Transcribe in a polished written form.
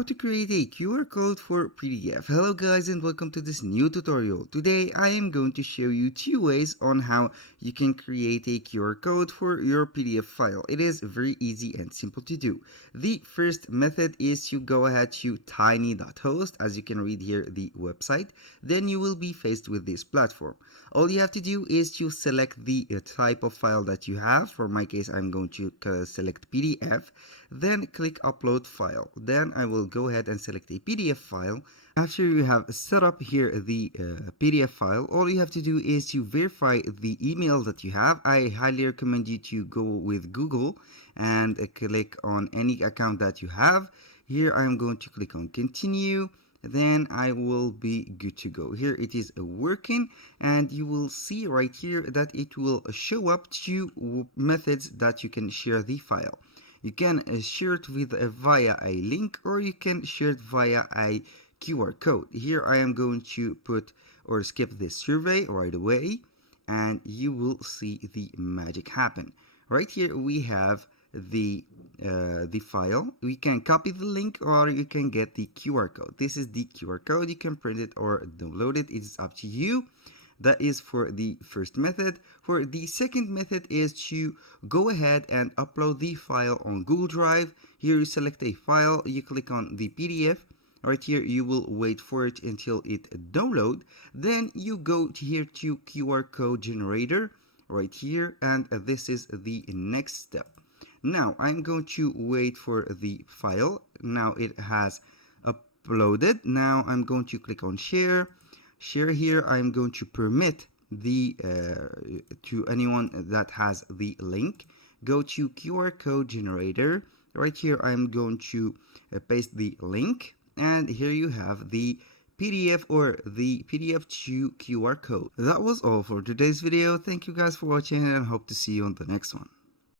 How to create a QR code for PDF. Hello guys and welcome to this new tutorial. Today I am going to show you two ways on how you can create a QR code for your PDF file. It is very easy and simple to do. The first method is to go ahead to tiny.host, as you can read here the website. Then you will be faced with this platform. All you have to do is to select the type of file that you have. For my case, I'm going to select PDF. Then click upload file. Then I will go ahead and select a PDF file. After you have set up here the PDF file, all you have to do is to verify the email that you have. I highly recommend you to go with Google and click on any account that you have. Here I'm going to click on continue. Then I will be good to go. Here it is working, and you will see right here that it will show up two methods that you can share the file. You can share it via a link, or you can share it via a QR code. Here I am going to put or skip this survey right away, and you will see the magic happen. Right here we have the file. We can copy the link, or you can get the QR code. This is the QR code. You can print it or download it. It's up to you. That is for the first method. For the second method is to go ahead and upload the file on Google Drive. Here you select a file, you click on the PDF. Right here you will wait for it until it download. Then you go to here to QR code generator right here, and this is the next step. Now I'm going to wait for the file. Now it has uploaded. Now I'm going to click on share. Here I'm going to permit the to anyone that has the link. Go to QR code generator. Right here I'm going to paste the link, and here you have the PDF or the PDF to QR code. That was all for today's video. Thank you guys for watching, and hope to see you on the next one.